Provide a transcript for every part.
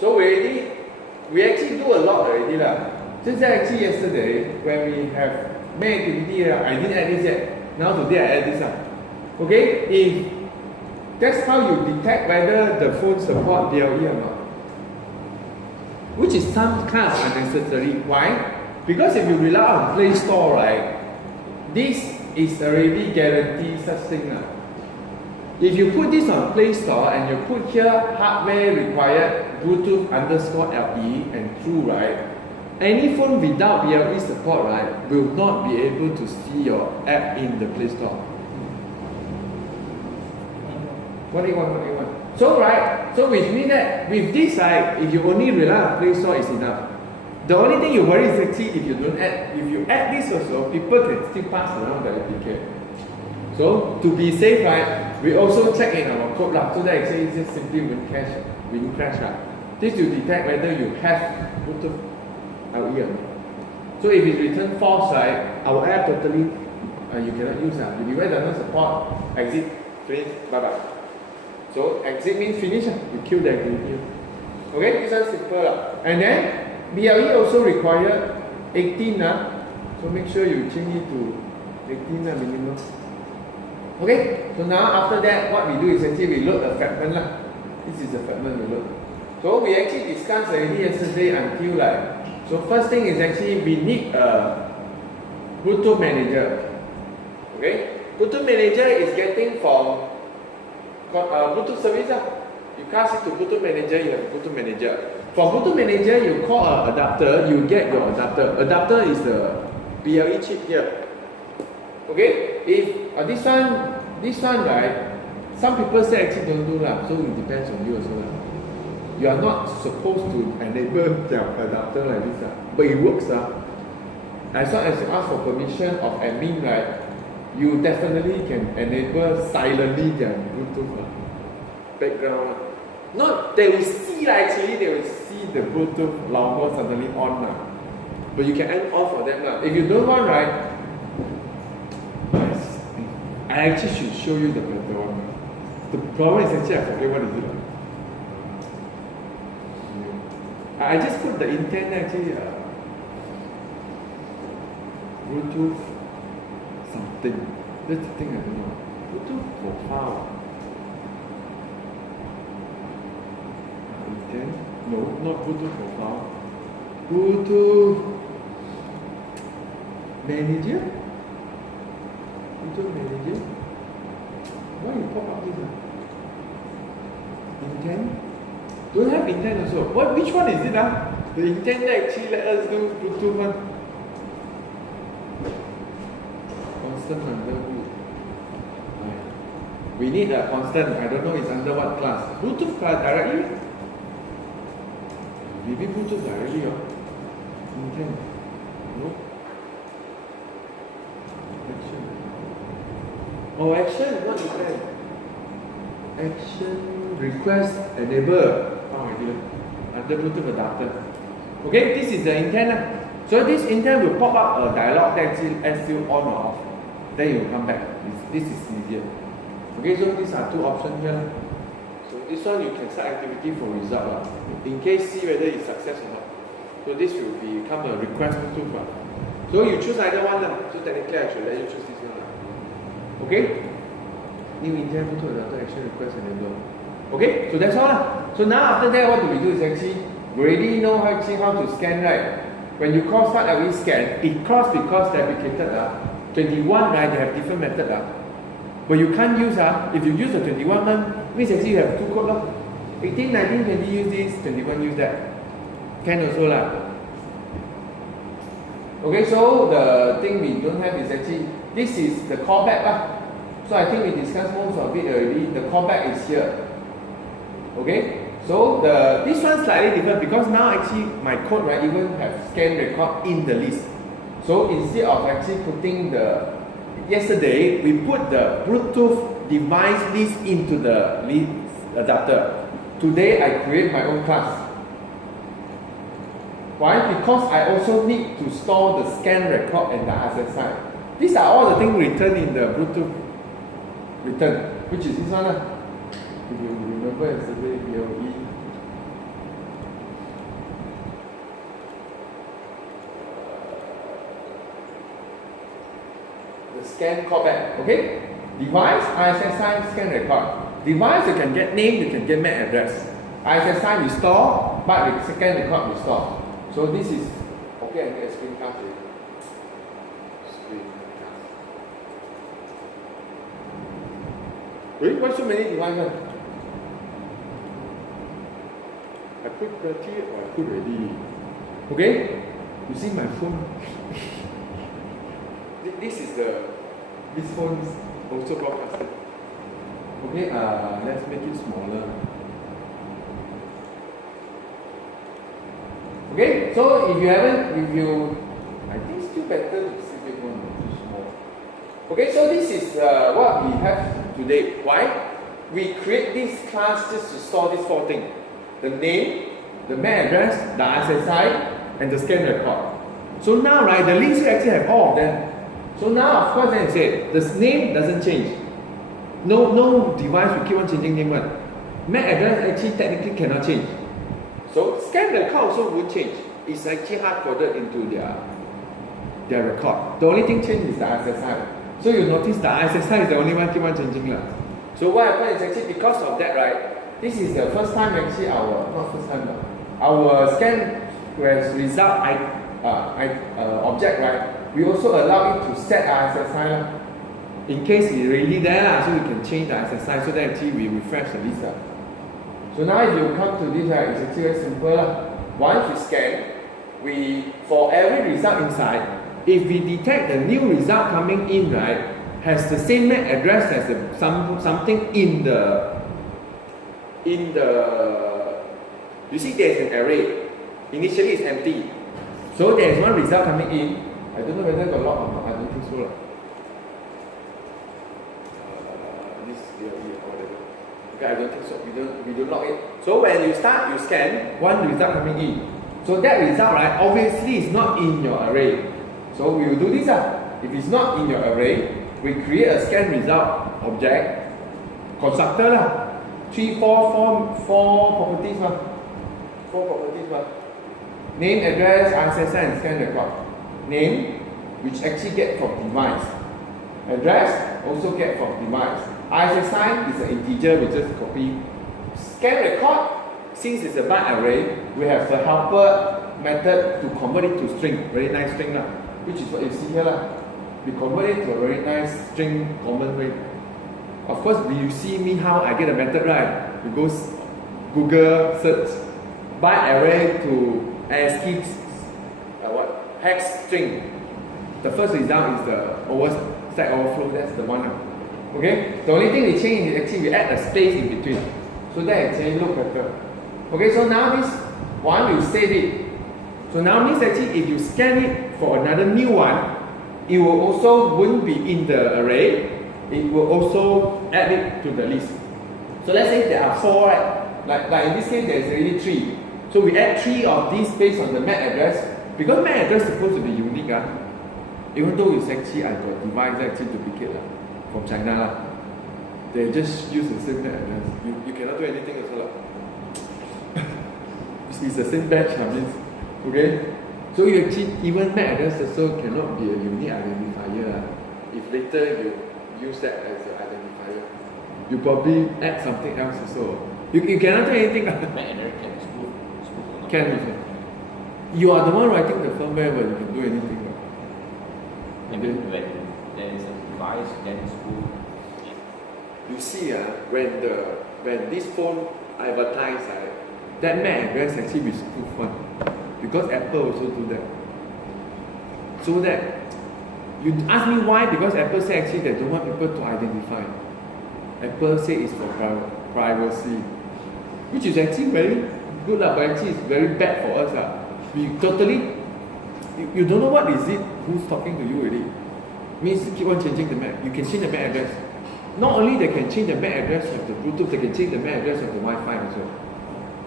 So we actually do a lot already lah. Just actually yesterday when we have main activity, I didn't add this yet. Now today I add this lah. Okay, if that's how you detect whether the phone support BLE or not. Which is some kind of unnecessary. Why? Because if you rely on Play Store, right, this is already guaranteed such thing lah. If you put this on Play Store and you put here hardware required Bluetooth _LE and true, right, any phone without BLE support, right, will not be able to see your app in the Play Store. 181. So right, so which means that with this, right, if you only rely on Play Store is enough. The only thing you worry is actually if you don't add, if you add this also, people can still pass around the application. So to be safe, right, we also check in our code lah, so that actually it just simply won't crash right. This will detect whether you have Bluetooth LE or not. So if it returns false, right, our app totally you cannot use lah. If you does not support, exit, finish, bye bye. So exit means finish, you kill the activity. Okay, this is simple lah. And then BLE also require 18 so make sure you change it to 18 minimum. Okay, so now after that what we do is actually we load a fragment lah. This is the fragment we load. So we actually discussed already yesterday until so first thing is actually we need a Bluetooth manager. Okay, Bluetooth manager is getting from Bluetooth service lah. You cast it to Bluetooth manager, you have a Bluetooth manager. From Bluetooth manager, you call an adapter, you get your adapter. Adapter is the BLE chip here. Okay, if this one, right, some people say actually don't do lah, so it depends on you also lah. You are not supposed to enable their adapter like this but it works As long as you ask for permission of admin, right, you definitely can enable silently their Bluetooth background. Not they will see actually they will see the Bluetooth logo suddenly on but you can end off for them If you don't want, right, I actually should show you the better one. The problem is actually I forget what is it. I just put the intent actually Bluetooth something. That's the thing I don't know. Bluetooth profile. Intent? No, not Bluetooth profile. Bluetooth manager? Bluetooth manager? Why you pop up this? Intent? Don't have intent also. Which one is it? The intent that actually let us do Bluetooth one. Constant under root. We need a constant. I don't know it's under what class. Bluetooth class directly? Maybe Bluetooth directly intent. No. Action. Oh, action, not intent. Action request enable. Under Bluetooth adapter. Okay, this is the intent. So this intent will pop up a dialog that asks you on or off. Then you will come back. This is easier. Okay, so these are two options here. So this one you can start activity for result in case see whether it's success or not. So this will become a request Bluetooth. So you choose either one. So technically I should let you choose this one. Okay? New intent Bluetooth adapter action request enable. Okay, so that's all. So now after that, what do we do is actually we already know how to scan, right? When you call start LE scan, it cross because deprecated 21, right? They have different method but you can't use if you use the 21 one, means actually you have two code 18, 19, 20 use this, 21 use that. Can also Okay, so the thing we don't have is actually this is the callback So I think we discussed most of it already. The callback is here. Okay, so this one slightly different because now actually my code, right, even have scan record in the list. So instead of actually putting yesterday we put the Bluetooth device list into the list adapter. Today I create my own class. Why? Because I also need to store the scan record and the SSI. These are all the things written in the Bluetooth return, which is this one. If you remember yesterday, BLE the scan callback. Okay? Device, ISSI, scan record. Device, you can get name, you can get MAC address. ISSI restore, byte scan record restore. So this is okay. I need a screencast. Really? Why so many devices? I put 30 or I put already. Okay? You see my phone? This phone is also broadcasted. Okay, let's make it smaller. Okay, so if you I think it's still better to see the one too small. Okay, so this is what we have today. Why? We create this class just to store these 4 things: the name, the MAC address, the SSI, and the scan record. So now, right, the links you actually have all of them. So now, of course, then you say the name doesn't change. No device will keep on changing name one. MAC address actually technically cannot change. So scan record also won't change. It's actually hard coded into their record. The only thing changed is the SSI. So you notice the SSI is the only one keep on changing. So what happened is actually because of that, right? This is the first time actually our scan whereas result object, right? We also allow it to set SSI in case it's really there, so we can change the SSI so that actually we refresh the list. So now if you come to this, right, it's actually very simple. Once we scan, for every result inside, if we detect the new result coming in, right, has the same MAC address as something in the you see there's an array. Initially it's empty. So there's one result coming in. I don't know whether I got locked or not. I don't think so. This here or whatever. Okay, I don't think so. We don't lock it. So when you start, you scan one result coming in. So that result, right, obviously is not in your array. So we will do this. If it's not in your array, we create a scan result object constructor. 4 properties. 4 properties. Name, address, SSI, and scan record. Name, which actually get from device. Address, also get from device. SSI is an integer, we just copy. Scan record, since it's a byte array, we have the helper method to convert it to string. Very nice string, which is what you see here. We convert it to a very nice string common way. Of course, you see me how I get a method, right? We go Google search byte array to ASCII hex string. The first result is the stack overflow. That's the one. Okay. The only thing we change is actually we add a space in between, so that actually look better. Okay. So now this one we save it. So now means actually if you scan it for another new one, it will also wouldn't be in the array. It will also add it to the list. So let's say there are 4, right? Like in this case, there's already 3. So we add 3 of these based on the MAC address. Because MAC address is supposed to be unique. Even though it's actually I got device actually duplicate from China. They just use the same MAC address. You cannot do anything also. It's the same batch, means. Okay? So you actually, even MAC address also cannot be a unique identifier. If later you use that as an identifier, you probably add something else also. You cannot do anything. MAC address can be spoof. Can. You are the one writing the firmware, but you can do anything. I mean, when there is a device, then spoof. You see, when this phone advertise, that MAC address actually be spoof one. Because Apple also do that. So that you ask me why? Because Apple say actually they don't want people to identify. Apple say it's for privacy, which is actually very good, but actually it's very bad for us. We totally, you don't know what is it, who's talking to you already. Means keep on changing the MAC. You can change the MAC address. Not only they can change the MAC address of the Bluetooth, they can change the MAC address of the Wi-Fi also.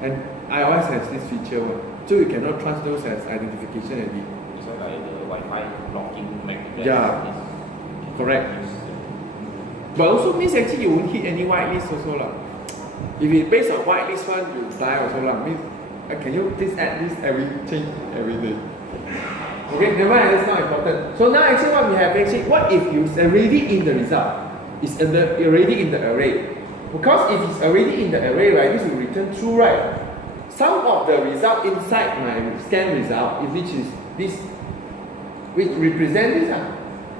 And iOS has this feature, so you cannot trust those as identification already. So like the Wi-Fi blocking MAC address. Yeah, correct. But also means actually you won't hit any whitelist also . If it's based on whitelist one, you die also . Means can you please add this change every day? Okay, never mind, that's not important. So now actually what we have actually, what if it's already in the result? It's already in the array. Because if it's already in the array, right, this will return true, right? Some of the result inside my scan result, which is this, which represent this.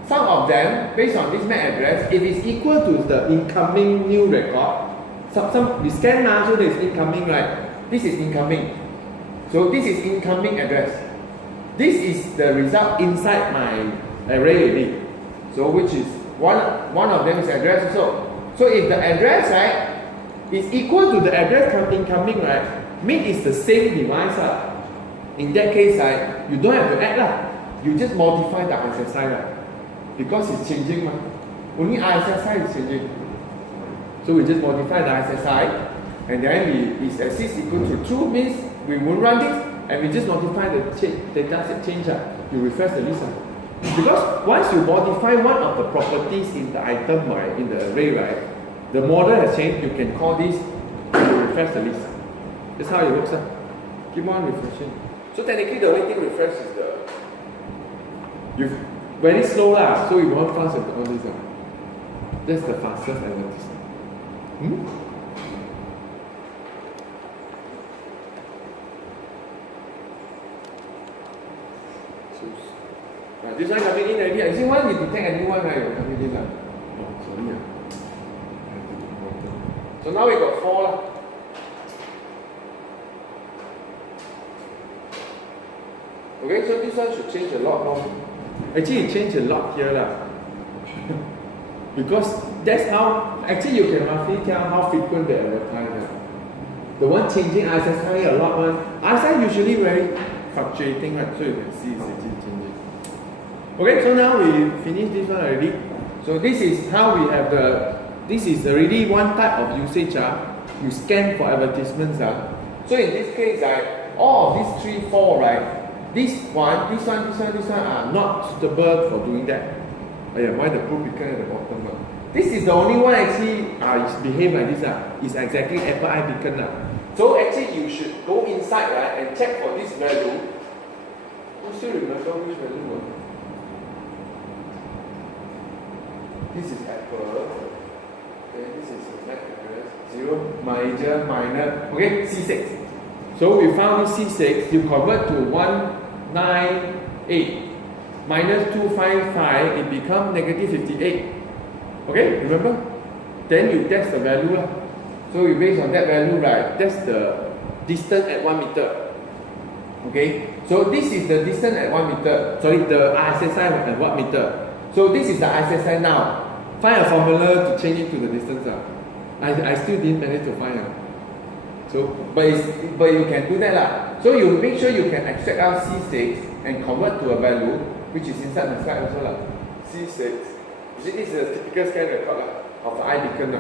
Some of them, based on this MAC address, if it's equal to the incoming new record, we scan now, so there's incoming, right? This is incoming. So this is incoming address. This is the result inside my array already. So which is one of them is address also. So if the address, right, is equal to the address incoming, right, means it's the same device. In that case, right, you don't have to add. You just modify the ISSI, right? Because it's changing. Only ISSI is changing. So we just modify the ISSI, and then it's assist equal to true means we won't run this, and we just modify the data set change. You refresh the list. Because once you modify one of the properties in the item, right, in the array, right, the model has changed, you can call this to refresh the list. That's how it works. Keep on refreshing. So technically the only thing refresh is the very slow so you won't fast with all this. That's the fastest advertisement. This one coming in already. I see one, you detect a new one, right? You're coming in. Oh, sorry. So now we got 4. Okay, so this one should change a lot more. Actually, it changed a lot here. Because that's how, actually you can roughly tell how frequent they advertise. The one changing ISSI a lot one. ISSI usually very fluctuating, right? So you can see it's actually changing. Okay, so now we finished this one already. So this is how we have this is already one type of usage. You scan for advertisements. So in this case, all of these 3, 4, right? This one are not suitable for doing that. Why the proof beacon at the bottom? This is the only one actually behave like this. It's exactly Apple iBeacon. So actually you should go inside, right, and check for this value. You still remember which value? This is Apple. Okay, this is MAC address 0, major, minor. Okay, C6. So we found this C6. You convert to 198 minus 255. It becomes negative 58. Okay, remember? Then you test the value. So you based on that value, right? That's the distance at 1 meter. Okay, so this is the distance at 1 meter. Sorry, the ISSI at 1 meter. So this is the ISSI now. Find a formula to change it to the distance. I still didn't manage to find. So, but you can do that. So you make sure you can extract out C6 and convert to a value which is inside the slide also. C6. You see, this is a typical scan record of the iBeacon.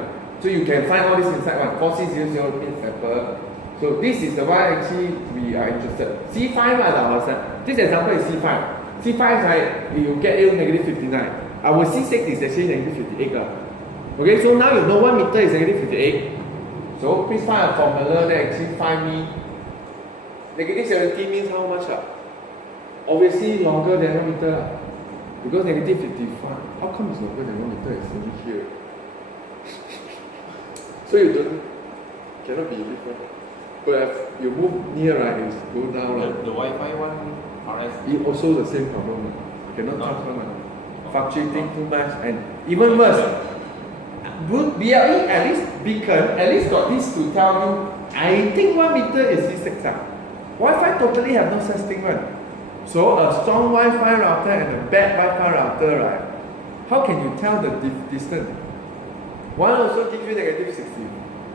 So you can find all this inside one. 4600 means Apple. So this is the one actually we are interested. C5 this example is C5. C5 right, you get negative 59. Our C6 is actually negative 58. Okay, so now you know 1 meter is negative 58. So please find a formula that actually find me negative 70 means how much? Obviously longer than 1 meter. Because negative 55. How come it's longer than 1 meter? It's only here. So you cannot be different. But if you move near, right, it go down. The Wi-Fi one, RS. It also the same problem. You cannot transfer. Fluctuating too much, and even worse, BLE at least beacon at least got this to tell you. I think 1 meter is C6. Wi-Fi totally have no such thing, right? So a strong Wi-Fi router and a bad Wi-Fi router, right? How can you tell the distance? One also gives you negative 60,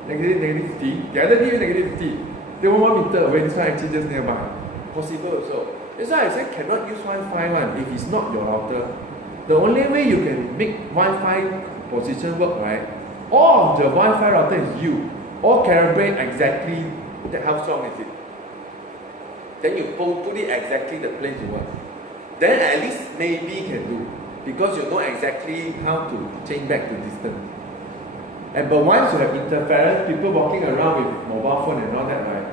negative 50. The other gives you negative 50. They want 1 meter away. This one actually just nearby. Possible also. That's why I said cannot use Wi-Fi one if it's not your router. The only way you can make Wi-Fi position work, right? All of the Wi-Fi router is you. All calibrate exactly how strong is it. Then you put it exactly the place you want. Then at least maybe can do. Because you know exactly how to change back to distance. But once you have interference, people walking around with mobile phone and all that, right?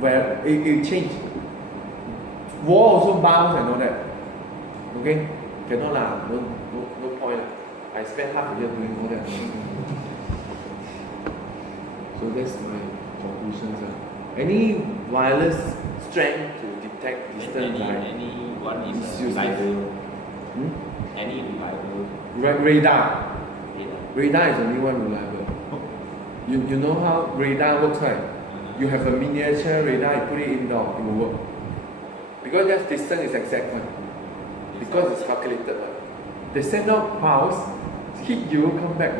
Where it change. wall also bounce and all that. Okay? Cannot lah, no point lah. I spent half a year doing all that. So that's my conclusions. Any wireless strength to detect distance, any one is reliable. Any reliable. Radar. Radar is only one reliable. You know how radar works, right? You have a miniature radar, you put it indoor, it will work. Because that distance is exact one. Because it's calculated. They send out pulse, hit you, come back.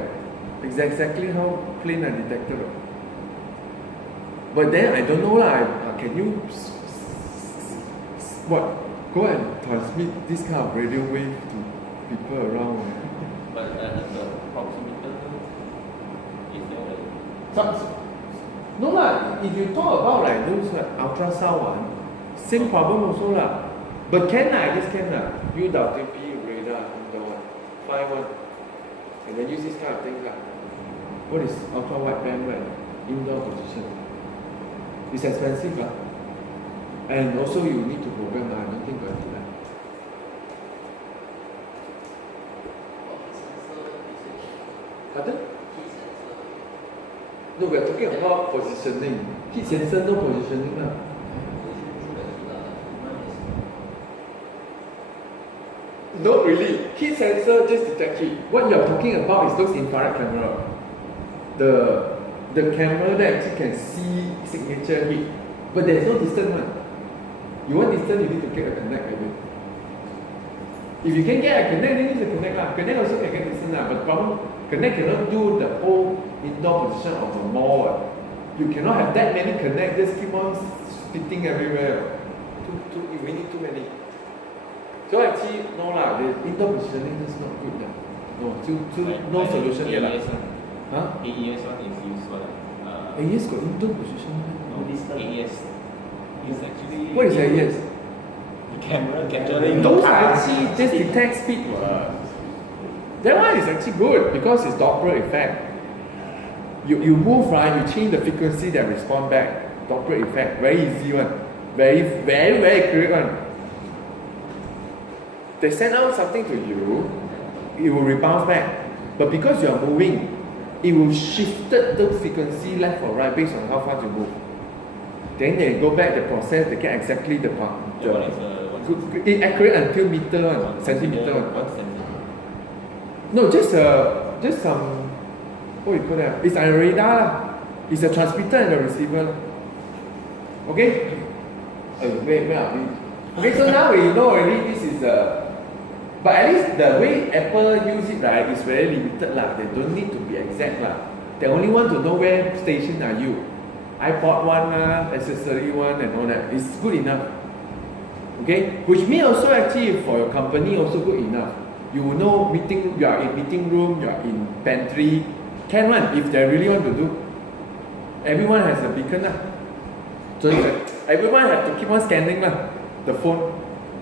It's exactly how plane are detected. But then I don't know lah. Can you go and transmit this kind of radio wave to people around? But the proximity is there. No lah. If you talk about like those ultrasound one, same problem also lah. But can lah, I guess can lah. UWP radar indoor one, find one, and then use this kind of thing lah. What is ultra wideband right? Indoor position. It's expensive lah. And also you need to program lah. I don't think I do that. Pardon? No, we are talking about positioning. Heat sensor, no positioning lah. Not really. Heat sensor just detect heat. What you are talking about is those infrared camera. The camera that actually can see signature heat. But there's no distance one. You want distance, you need to get a connect. If you can get a connect, then you need to connect lah. Connect also can get distance lah. But problem, connect cannot do the whole indoor position of the mall. You cannot have that many connect, just keep on spitting everywhere. We need too many. So actually, no lah, the indoor positioning is not good lah. No solution yet lah. Huh? AES one is used for AES got indoor positioning? No, this AES is actually... What is AES? The camera capturing those are actually just detect speed. That one is actually good because it's Doppler effect. You move right, you change the frequency that respond back. Doppler effect, very easy one. Very accurate one. They send out something to you, it will rebound back. But because you are moving, it will shift the frequency left or right based on how fast you move. Then they go back the process, they get exactly the part. It's accurate until meter, centimeter. No, just some, what you call that? It's a radar. It's a transmitter and a receiver. Okay? Where are we? Okay, so now we know already this is but at least the way Apple use it, right, is very limited lah. They don't need to be exact lah. They only want to know where station are you. iPod one accessory one and all that. It's good enough. Okay? Which means also actually for your company also good enough. You know you are in meeting room, you are in pantry. Can one if they really want to do. Everyone has a beacon lah. So everyone has to keep on scanning lah, the phone.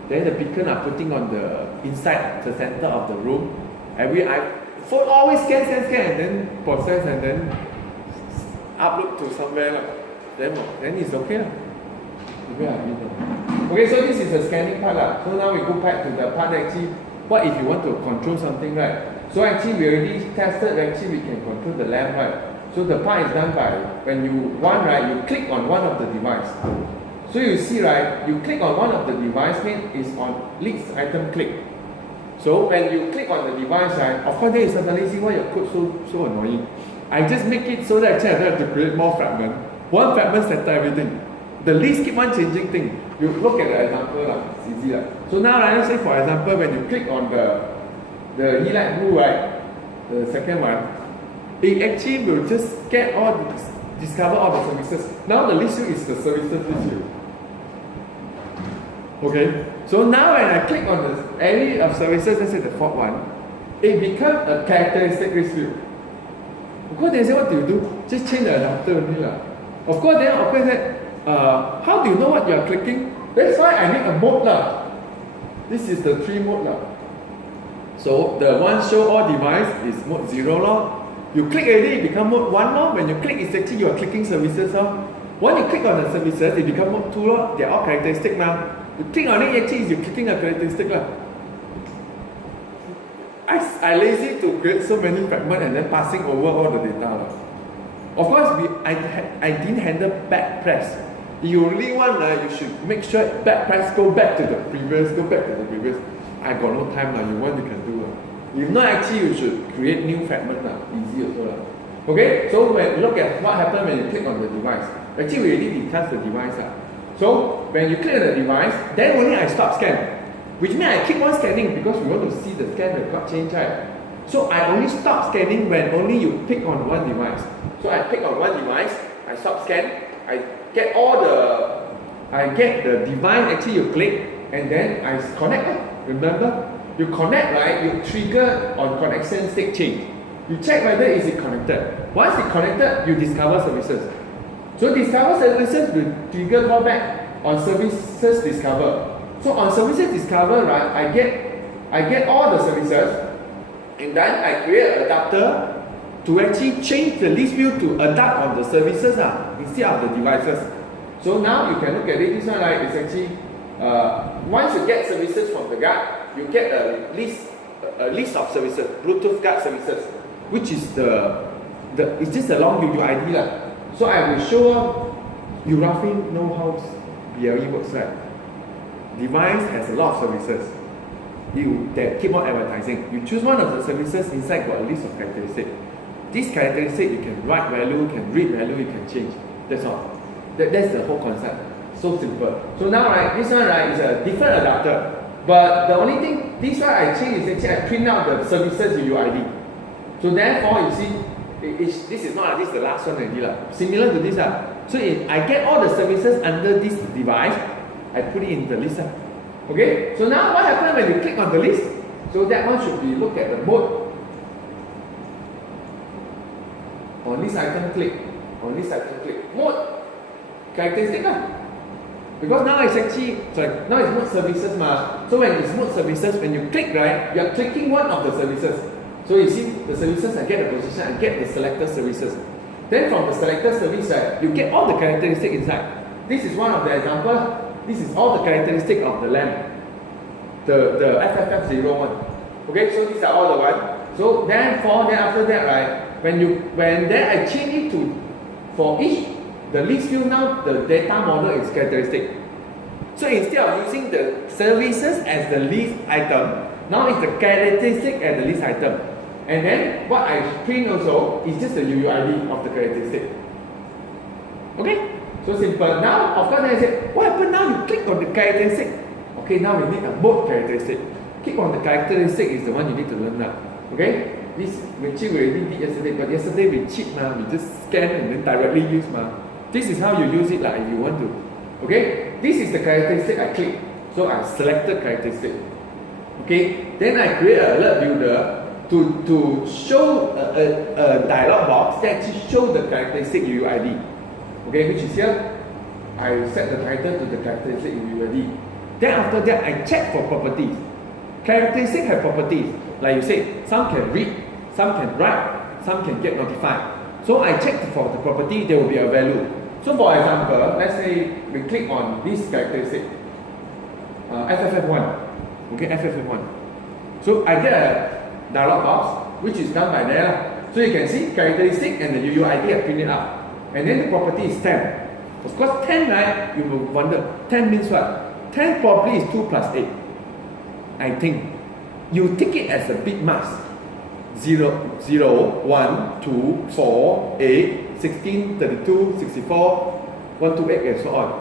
Then the beacon are putting on the inside the center of the room. Phone always scan and then process and then upload to somewhere lah. Then it's okay lah. Okay, so this is the scanning part lah. So now we go back to the part actually. What if you want to control something, right? So actually we already tested. Actually we can control the lamp, right? So the part is done by when you click on one of the device. So you see, right, you click on one of the device, means it's on least item click. So when you click on the device, right, of course then you suddenly see why your code so annoying. I just make it so that actually I don't have to create more fragment. One fragment settle everything. The list keep on changing thing. You look at the example, it's easy. So now, let's say for example, when you click on the e-light blue, right, the second one, it actually will just discover all the services. Now the list view is the services list view. Okay, so now when I click on the area of services, let's say the fourth one, it becomes a characteristic list view. Of course, they say what do you do? Just change the adapter only lah. Of course, how do you know what you are clicking? That's why I make a mode lah. This is the 3 mode lah. So the one show all device is mode 0 lor. You click already, it become mode 1 lor. When you click, it's actually you are clicking services lor. When you click on the services, it become mode 2 lor. They are all characteristic now. You click on it, actually you're clicking a characteristic lah. I lazy to create so many fragments and then passing over all the data lah. Of course, I didn't handle back press. You really want you should make sure back press go back to the previous. I got no time lah. You want you can do lah. If not, actually you should create new fragment lah. Easy also lah. Okay, so when you look at what happened when you click on the device. Actually, we already discussed the device lah. So when you click on the device, then only I stop scan. Which means I keep on scanning because we want to see the scan record change, right? So I only stop scanning when only you pick on one device. So I pick on one device, I stop scan, I get the device actually you click, and then I connect. Remember? You connect, right? You trigger on connection state change. You check whether is it connected. Once it's connected, you discover services. So discover services will trigger callback on services discover. So on services discover, right, I get all the services, and then I create an adapter to actually change the list view to adapt on the services instead of the devices. So now you can look at it. This one, right, is actually once you get services from the guard, you get a list of services, Bluetooth guard services, which is it's just a long UUID lah. So I will show you roughly know how BLE works, right? Device has a lot of services. They keep on advertising. You choose one of the services, inside got a list of characteristics. This characteristic you can write value, you can read value, you can change. That's all. That's the whole concept. So simple. So now, right, this one, right, is a different adapter. But the only thing, this one I change is actually I print out the services UUID. So therefore, you see, this is not this is the last one already lah. Similar to this So if I get all the services under this device, I put it in the list. Okay, so now what happens when you click on the list? So that one should be look at the mode. On this item click. On this item click. Mode. Characteristic because now it's actually, now it's mode services So when it's mode services, when you click, right, you are clicking one of the services. So you see the services, I get the position, I get the selected services. Then from the selected service, right, you get all the characteristics inside. This is one of the examples. This is all the characteristics of the lamp. The FFF01. Okay, so these are all the one. So then after that, right, when then I change it to for each the list view now the data model is characteristic. So instead of using the services as the list item, now it's the characteristic as the list item. And then what I print also is just the UUID of the characteristic. Okay? So simple. Now, of course, I said, what happened now? You click on the characteristic. Okay, now we need a mode characteristic. Click on the characteristic is the one you need to learn now. Okay? This we already did yesterday, but yesterday we cheat now. We just scan and then directly use This is how you use it if you want to. Okay? This is the characteristic I click. So I selected characteristic. Okay? Then I create an alert builder to show a dialog box that actually show the characteristic UUID. Okay, which is here. I set the title to the characteristic UUID. Then after that, I check for properties. Characteristics have properties. Like you say, some can read, some can write, some can get notified. So I check for the property, there will be a value. So for example, let's say we click on this characteristic, FFF1. Okay, FFF1. So I get a dialog box, which is done by there. So you can see characteristic and the UUID are printed up. And then the property is 10. Of course, 10, right? You will wonder, 10 means what? 10 probably is 2 plus 8. I think. You take it as a bit mass. 0, 0, 1, 2, 4, 8, 16, 32, 64, 128, and so on.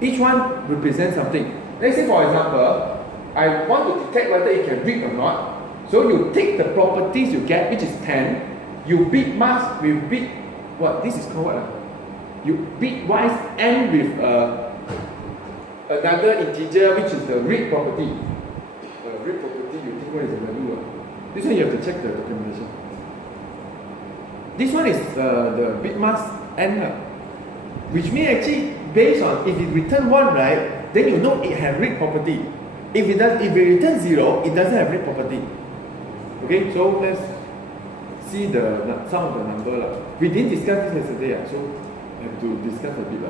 Each one represents something. Let's say, for example, I want to detect whether it can read or not. So you take the properties you get, which is 10, you bit mask with bit, what? This is called what? You bitwise and with another integer, which is the read property. Read property, you think what is the value? This one you have to check the documentation. This one is the bitmask n, which means actually based on if it return 1, right, then you know it has read property. If it returns 0, it doesn't have read property. Okay, so let's see some of the number. We didn't discuss this yesterday, so I have to discuss a bit.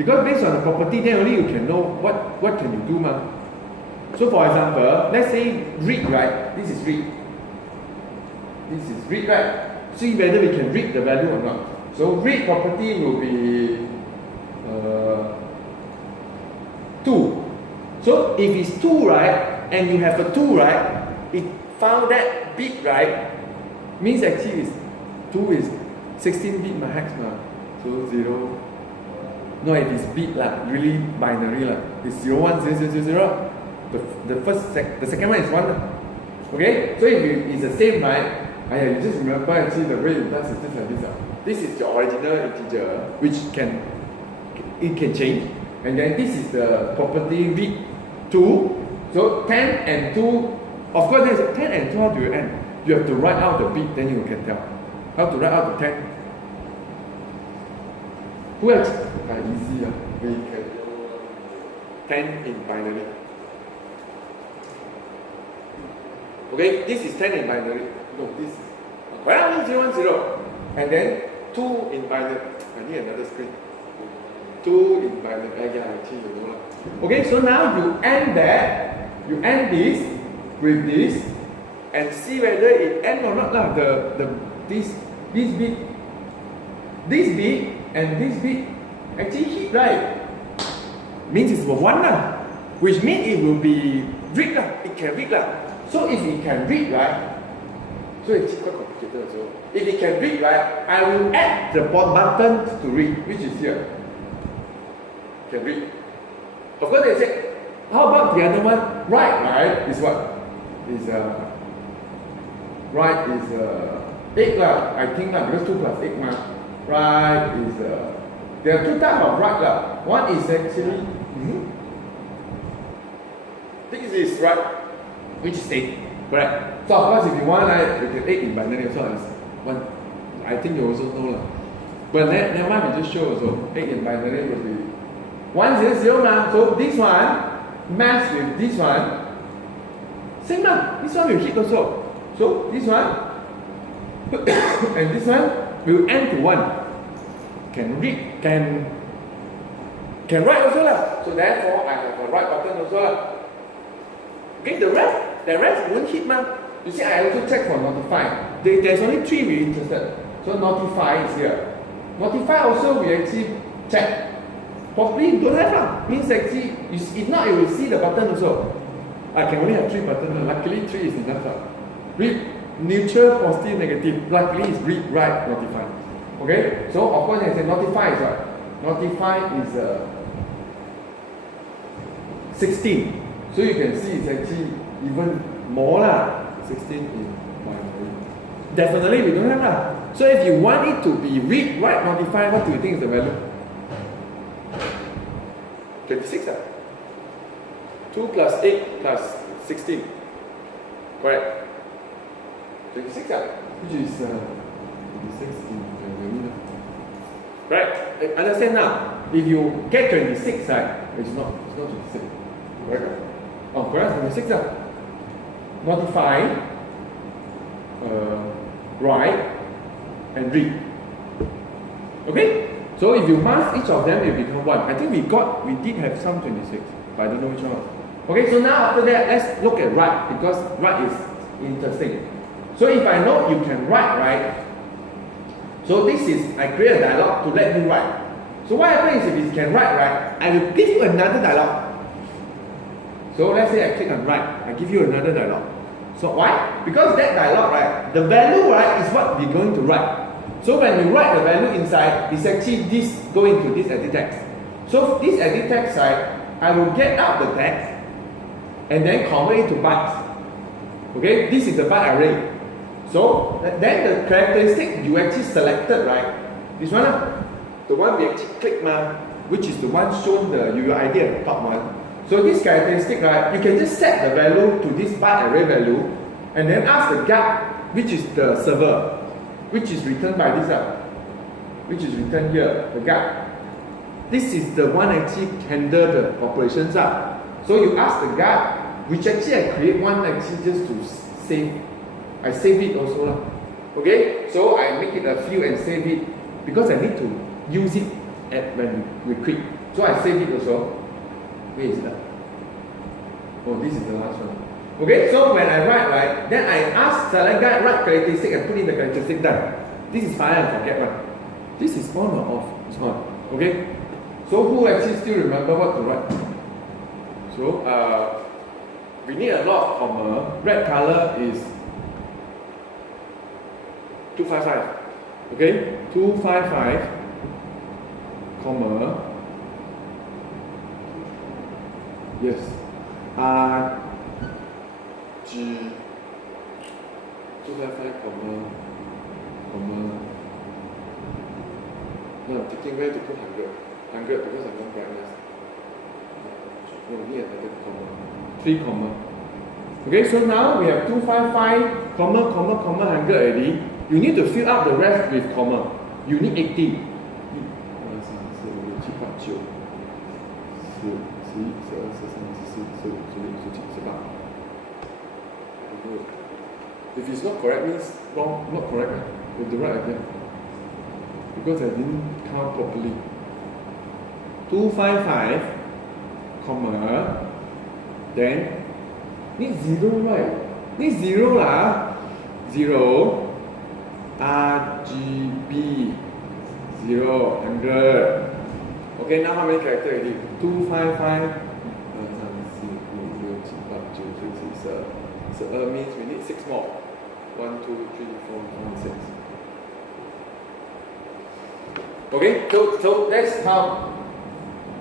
Because based on the property, then only you can know what can you do, ma. So for example, let's say read, right? This is read. This is read, right? See whether we can read the value or not. So read property will be 2. So if it's 2, right, and you have a 2, right, it found that bit, right, means actually is 2 is 16 bit hex ma. So 0. No, it is bit lah, really binary lah. It's 0, 1, 0, 0, 0, 0. The second one is 1 lah. Okay? So if it's the same, right? You just remember actually the way it does is just like this. This is your original integer, which can change. And then this is the property read 2. So 10 and 2, of course there's 10 and 2, how do you end? You have to write out the bit, then you can tell. How to write out the 10? Who else? Easy. We can do 10 in binary. Okay, this is 10 in binary. No, this is 0, 1, 0. And then 2 in binary. I need another screen. 2 in binary. Actually, you know. Okay, so now you end that. You end this with this and see whether it end or not lah. This bit and this bit actually hit, right? Means it's 1 lah. Which means it will be read lah. It can read lah. So if it can read, right? So it's quite complicated also. If it can read, right, I will add the button to read, which is here. Can read. Of course, they say, how about the other one? Write, right? Is what? Write is 8 lah, I think lah, because 2 plus 8 ma. Write is there are 2 types of write lah. One is actually this is write, which is 8, correct? So of course, if you want, like, you can 8 in binary also as 1. I think you also know lah. But never mind, we just show also. 8 in binary will be 1, 0, 0 ma. So this one match with this one, same lah. This one will hit also. So this one and this one will end to 1. Can read, can write also lah. So therefore, I have a write button also lah. Okay, the rest won't hit ma. You see, I also check for notify. There's only 3 we interested. So notify is here. Notify also we actually check. Probably don't have lah. Means actually, if not, you will see the button also. I can only have 3 buttons. Luckily, 3 is enough lah. Read, neutral, positive, negative. Luckily, it's read, write, notify. Okay? So of course, I say notify is what? Notify is 16. So you can see it's actually even more lah. 16 in binary. Definitely we don't have lah. So if you want it to be read, write, notify, what do you think is the value? 26 ah. 2 plus 8 plus 16. Correct. 26 ah. Which is 26 in binary. Correct. Understand now? If you get 26, right, it's not 26. Correct? Oh, correct, 26 ah. Notify, write, and read. Okay? So if you mask each of them, it will become 1. I think we did have some 26, but I don't know which one. Okay, so now after that, let's look at write, because write is interesting. So if I know you can write, right? So this is, I create a dialog to let you write. So what happens if it can write, right? I will give you another dialog. So let's say I click on write, I give you another dialog. So why? Because that dialog, right, the value, right, is what we're going to write. So when we write the value inside, it's actually this going to this edit text. So this edit text, right, I will get out the text and then convert it to bytes. Okay, this is the byte array. So then the characteristic you actually selected, right, this one, the one we actually click now, which is the one shown the UUID at the top one. So this characteristic, right, you can just set the value to this byte array value and then ask the guard, which is the server, which is returned by this, which is returned here, the guard. This is the one actually handle the operations. So you ask the guard, which actually I create one actually just to save. I save it also. Okay, so I make it a few and save it because I need to use it when we quit. So I save it also. Where is that? Oh, this is the last one. Okay, so when I write, right, then I ask select guide write characteristic and put in the characteristic done. This is fire and forget one. This is on or off? It's on. Okay? So who actually still remember what to write? So we need a lot of comma. Red color is 255. Okay? 255 comma. Yes. G 255 comma. No, I'm thinking where to put 100. 100 because I want brightness. No, we need another comma. 3 comma. Okay, so now we have 255 comma 100 already. You need to fill up the rest with comma. You need 80. ，If it's not correct means wrong, not correct. You have to write again. Because I didn't count properly. 255, comma, then need 0 right? Need 0 lah. 0, RGB, 0, 100. Okay, now how many characters already? 255. Means we need 6 more. 1, 2, 3, 4, 5, 6. Okay, so that's how.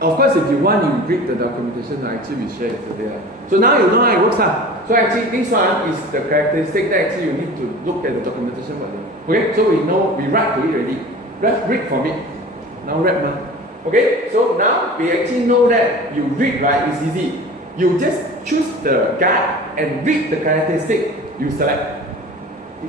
Of course, if you want, you read the documentation. Actually, we shared yesterday. So now you know how it works. So actually, this one is the characteristic that actually you need to look at the documentation. Okay, so we know we write to it already. Let's read from it. Now read man. Okay, so now we actually know that you read, right? It's easy. You just choose the guide and read the characteristic you select.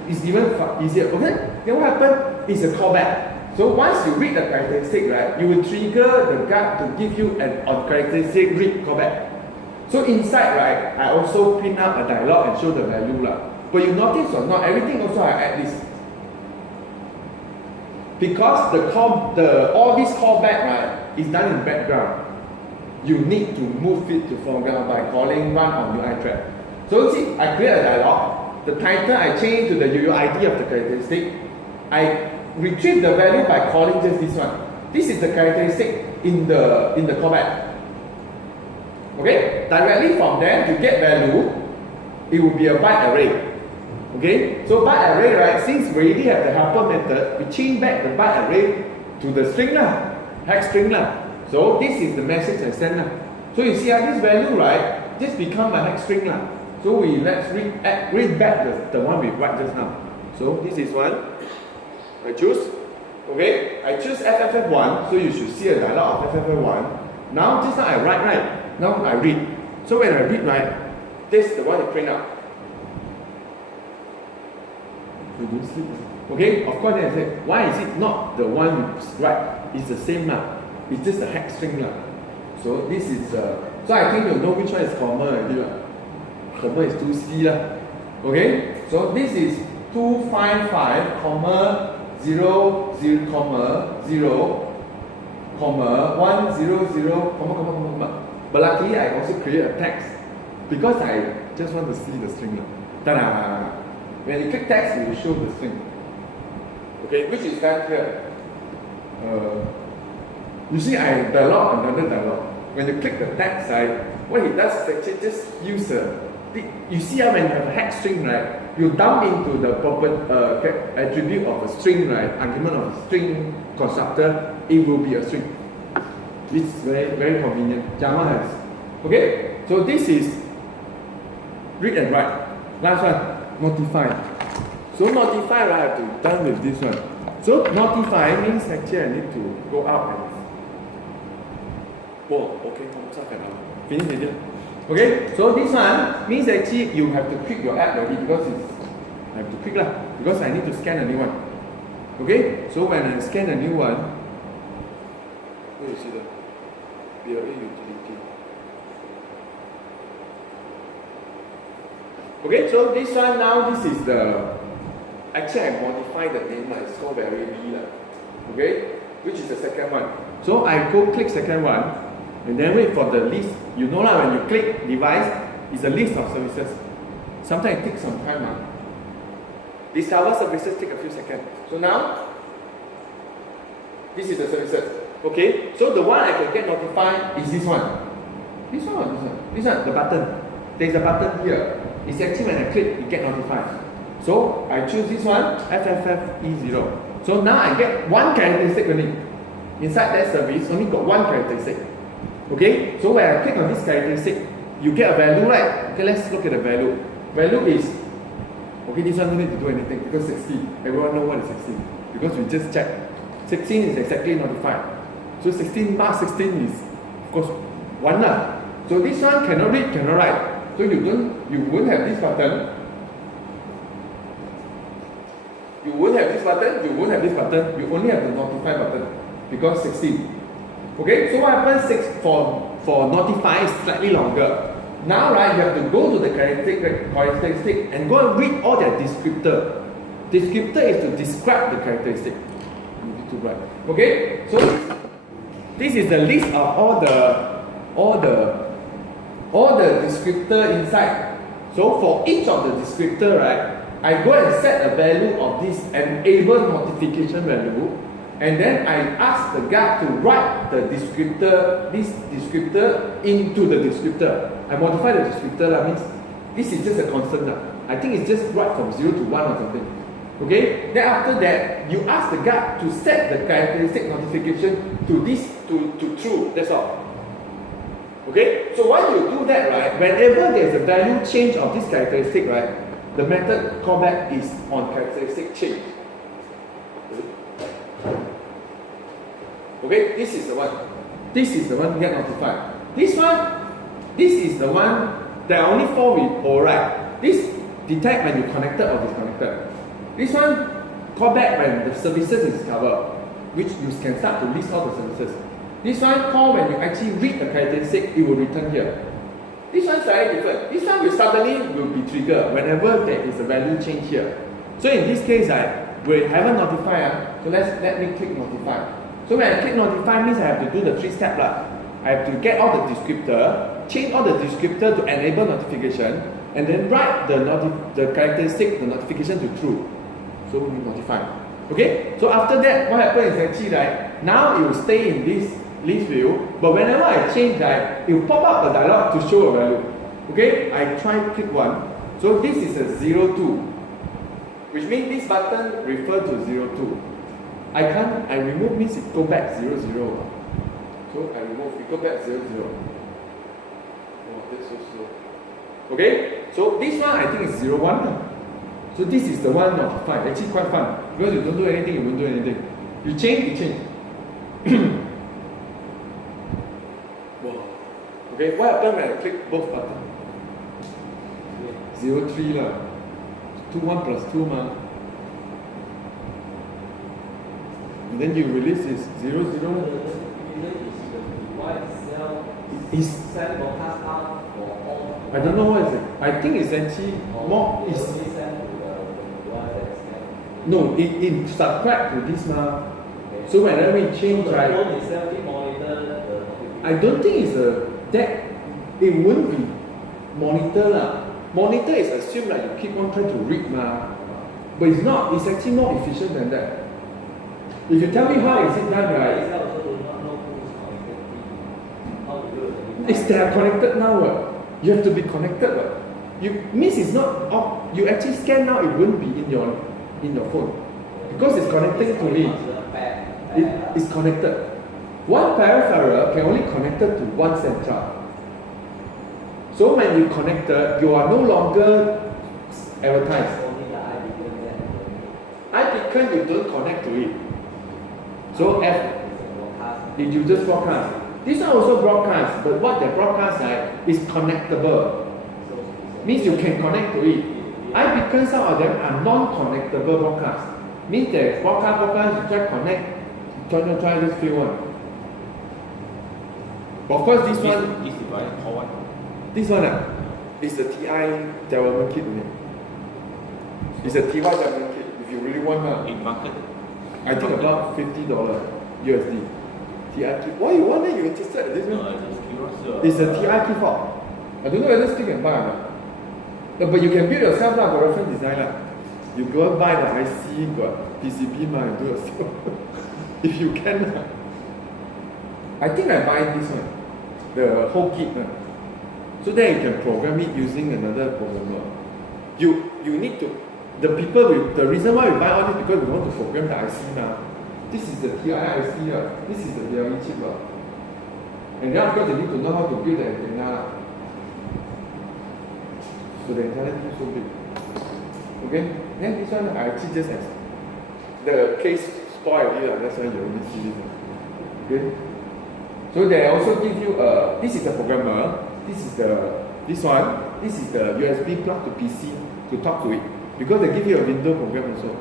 It's even easier. Okay, then what happens is a callback. So once you read the characteristic, right, you will trigger the guide to give you an on characteristic read callback. So inside, right, I also print out a dialog and show the value lah. But you notice or not, everything also I add this. Because all this callback, right, is done in background. You need to move it to foreground by calling run on UI track. So see, I create a dialog. The title I change to the UUID of the characteristic. I retrieve the value by calling just this one. This is the characteristic in the callback. Okay, directly from there to get value, it will be a byte array. Okay, so byte array, right? Since we already have the helper method, we change back the byte array to the string lah, hex string lah. So this is the message I send lah. So you see how this value, right? This become a hex string lah. So let's read back the one we write just now. So this is one. I choose. Okay, I choose FFF1. So you should see a dialog of FFF1. Now just now I write, right? Now I read. So when I read, right, this is the one I print out. You don't sleep. Okay, of course then I say, why is it not the one you write? It's the same lah. It's just a hex string lah. So this is so I think you know which one is comma already lah. Comma is 2C lah. Okay, so this is 255 comma 0 0 comma 0 comma 1 0 0 comma. But luckily I also create a text because I just want to see the string lah. Ta-da! When you click text, it will show the string. Okay, which is done here. You see, I dialog another dialog. When you click the text side, what it does is actually just use you see how when you have a hex string, right? You dump into the proper attribute of a string, right? Argument of a string constructor, it will be a string. It's very, very convenient. Java has. Okay, so this is read and write. Last one, notify. So notify, right, I have to done with this one. So notify means actually I need to go up and okay, finish it. Okay, so this one means actually you have to click your app already because I have to click lah because I need to scan a new one. Okay, so when I scan a new one, where you see the BLA utility. Okay, so this one now, this is the actually I modified the name, it's called very Okay, which is the second one. So I go click second one, and then wait for the list. You know lah, when you click device, it's a list of services. Sometimes it takes some time. Discover services take a few seconds. So now, this is the services. Okay, so the one I can get notified is this one. This one or this one? This one, the button. There's a button here. It's actually when I click, it get notified. So I choose this one, FFFE0. So now I get one characteristic only. Inside that service, only got one characteristic. Okay, so when I click on this characteristic, you get a value, right? Okay, let's look at the value. Value is, okay, this one don't need to do anything because 16. Everyone know what is 16 because we just checked. 16 is exactly notified. So 16 mark 16 is, of course, 1 lah. So this one cannot read, cannot write. So you won't have this button. You won't have this button, you won't have this button, you only have the notify button because 16. Okay, so what happens for notify is slightly longer. Now, right, you have to go to the characteristic and go and read all their descriptor. Descriptor is to describe the characteristic. You need to write. Okay, so this is the list of all the descriptor inside. So for each of the descriptor, right, I go and set a value of this enable notification value, and then I ask the guard to write the descriptor, this descriptor into the descriptor. I modify the descriptor, means this is just a constant. I think it's just right from 0 to 1 or something. Okay? Then after that, you ask the guard to set the characteristic notification to this to true. That's all. Okay? So while you do that, right, whenever there's a value change of this characteristic, right, the method callback is on characteristic change. Okay, this is the one. This is the one get notified. This is the one that only 4 with override. This detect when you connected or disconnected. This one call back when the services is discovered, which you can start to list all the services. This one call when you actually read the characteristic, it will return here. This one is slightly different. This one will suddenly be triggered whenever there is a value change here. So in this case, we haven't notified. So let me click notify. So when I click notify means I have to do the 3 steps. I have to get all the descriptor, change all the descriptor to enable notification, and then write the characteristic, the notification to true. So we notify. Okay? So after that, what happens is actually now it will stay in this list view, but whenever I change it will pop up a dialog to show a value. Okay? I try click 1. So this is a 02, which means this button refers to 02. I remove means it go back 00. So I remove, it go back 00. Oh, that's so slow. Okay? So this one I think is 01. So this is the one notified. Actually quite fun. Because you don't do anything, you won't do anything. You change, you change. Wow. Okay, what happens when I click both buttons? 03 lah. 21 plus 2 ma. And then you release this 00. I don't know what is it. I think it's actually more. No, it subscribe to this ma. So whenever we change, right? I don't think it's that. It won't be monitor lah. Monitor is assumed like you keep on trying to read ma, but it's not. It's actually more efficient than that. If you tell me how is it done, right? It's they are connected now. You have to be connected. Means it's not off. You actually scan now, it won't be in your phone because it's connected to me. It is connected. One peripheral can only connected to one central. So when you connected, you are no longer advertised. iBeacon you don't connect to it. So if you just broadcast. This one also broadcast, but what they broadcast is connectable. Means you can connect to it. iBeacon, some of them are non-connectable broadcast. Means they broadcast, you try connect, try this few one. But of course this one, this one is the TI development kit. It's a TI development kit. If you really want in market, I think about $50 USD. TI key. Why you want it? You interested in this one? No, I'm just curious. It's a TI key fob. I don't know whether still can buy or not. No, but you can build yourself lah, got reference design lah. You go and buy the IC, got PCB ma, you do yourself. If you can. I think I buy this one, the whole kit. So then you can program it using another programmer. You need to, the people with, the reason why we buy all this because we want to program the IC now. This is the TI IC, this is the BLE chip. And then of course they need to know how to build the antenna. So the antenna is so big. Okay, then this one I actually just as the case spoiled here, that's why you only see this. Okay. So they also give you this is the programmer, this is the USB plug to PC to talk to it. Because they give you a window program also.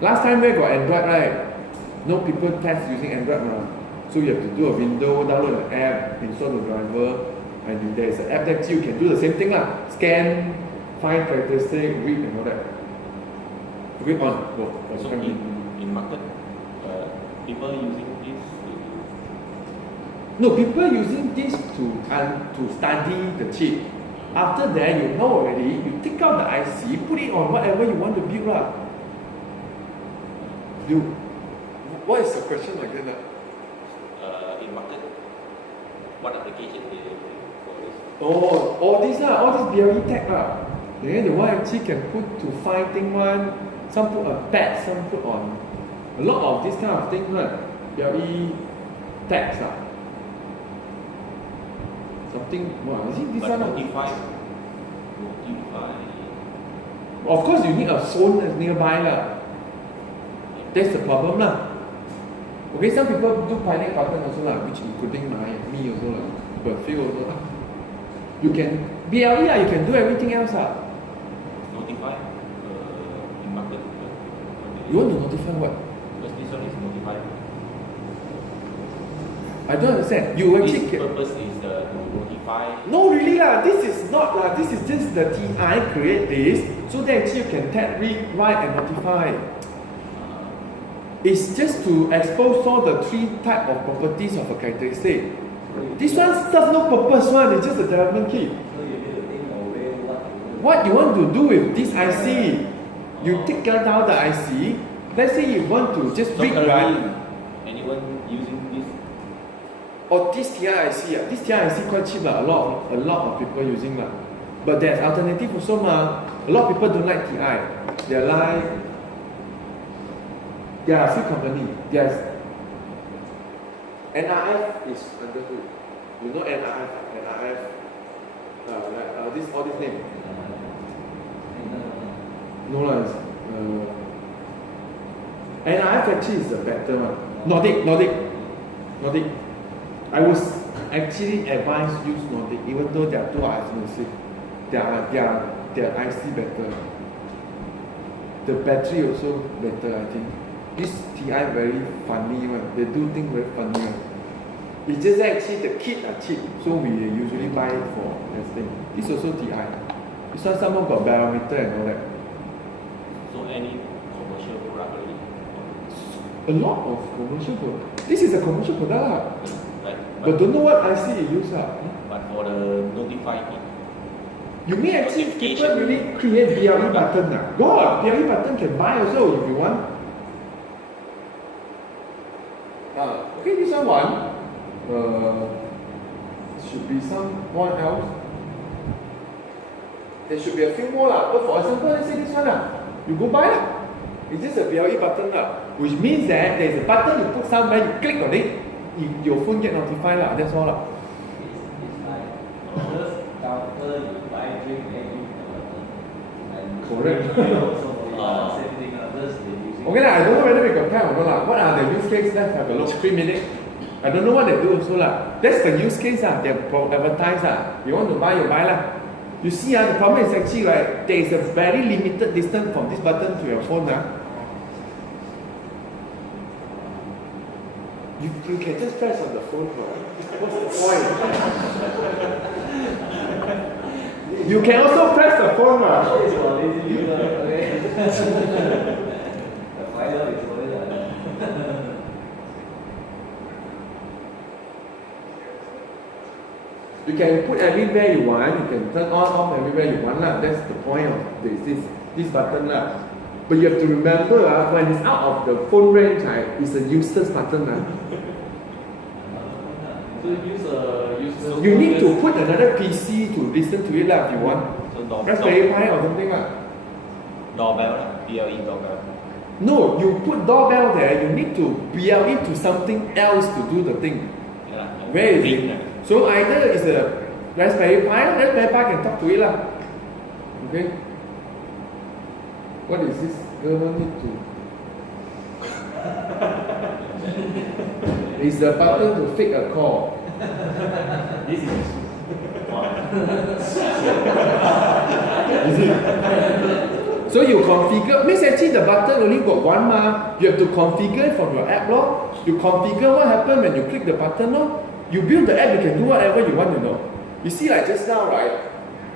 Last time we got Android, right? No people test using Android now. So you have to do a window, download an app, install the driver, and there is an app that you can do the same thing lah. Scan, find characteristic, read and all that. Okay, on. Go. So in market, people using this no, people using this to study the chip. After that, you know already, you take out the IC, put it on whatever you want to build lah. What is the question again? in market, what application they use for this? Oh, all this BLE tag lah. Then the one actually can put to find thing one, some put a pad, some put on a lot of this kind of thing one. BLE tags lah. Something, wow, is it this But one? notify. Of course you need a phone that's nearby lah. That's the problem lah. Okay, some people do panic button also lah, which including me also lah, but few also lah. You can, BLE lah, you can do everything else lah. Notify in market. You want to notify what? Because this one is notified. I don't understand. You actually This purpose is to notify. No, really lah. This is not lah. This is just the TI create this, so that actually you can tag, read, write, and notify. It's just to expose all the three type of properties of a characteristic. This one serves no purpose one. It's just a development key. What you want to do with this IC? You take down the IC. Let's say you want to just read, write. Anyone using this? Oh, this TIIC, this TIIC quite cheap lah. A lot of people using lah. But there's alternative also ma. A lot of people don't like TI. They like, there are a few company. There's NRF is understood. You know NRF? NRF. This all this name. No lah. NRF actually is the better one. Nordic. I was actually advised use Nordic, even though their two are expensive. Their IC better. The battery also better, I think. This TI very funny one. They do things very funny one. It's just actually the kit are cheap, so we usually buy it for testing. This also TI. This one someone got barometer and all that. So any commercial product already? A lot of commercial product. This is a commercial product lah. But don't know what IC you use lah. But for the notify key. You may actually people really create BLE button lah. God, BLE button can buy also if you want. Okay, this one. Should be someone else. There should be a few more lah. But for example, let's say this one lah. You go buy lah. It's just a BLE button lah. Which means that there is a button you put somewhere, you click on it, your phone get notified lah. That's all lah. It's like just after you buy drink then you use the button. And Correct. also same thing, just they using. Okay lah, I don't know whether we got time or not lah. What are the use cases? Let's have a look. 3 minutes. I don't know what they do also lah. That's the use case lah. They advertise lah. You want to buy, you buy lah. You see the problem is actually right, there is a very limited distance from this button to your phone You can just press on the phone, right? What's the point? You can also press the phone, right? It's for lazy people, okay? The file is already You can put everywhere you want, you can turn on, off everywhere you want lah. That's the point of this button lah. But you have to remember when it's out of the phone range, it's a useless button. So You need to put another PC to listen to it lah if you want. So Raspberry Pi or something lah. doorbell, BLE doorbell. No, you put doorbell there, you need to BLE to something else to do the thing. Yeah, Where is it? So either it's a Raspberry Pi can talk to it lah. Okay? What is this? Girl need to... It's the button to fake a call. This is Is it? So you configure, means actually the button only got one ma. You have to configure it from your app lor. You configure what happens when you click the button lor. You build the app, you can do whatever you want, you know. You see like just now, right?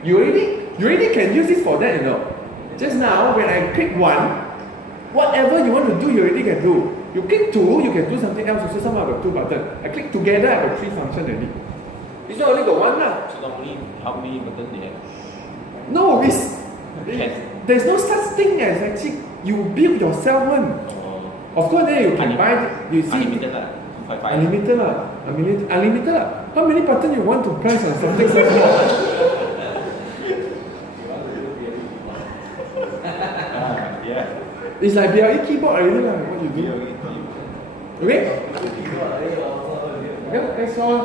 You already can use this for that, you know. Just now when I click one, whatever you want to do, you already can do. You click two, you can do something else. Also somehow I got two buttons. I click together, I got three functions already. It's not only got one lah. so normally how many buttons they have? No, there's no such thing as actually you build yourself one. Of course, then you can buy. You see, Unlimited lah. 255. unlimited lah, unlimited lah. How many buttons you want to press on something so small? Yeah. It's like BLE keyboard already lah. What you do? BLE. Okay? Yeah, that's all.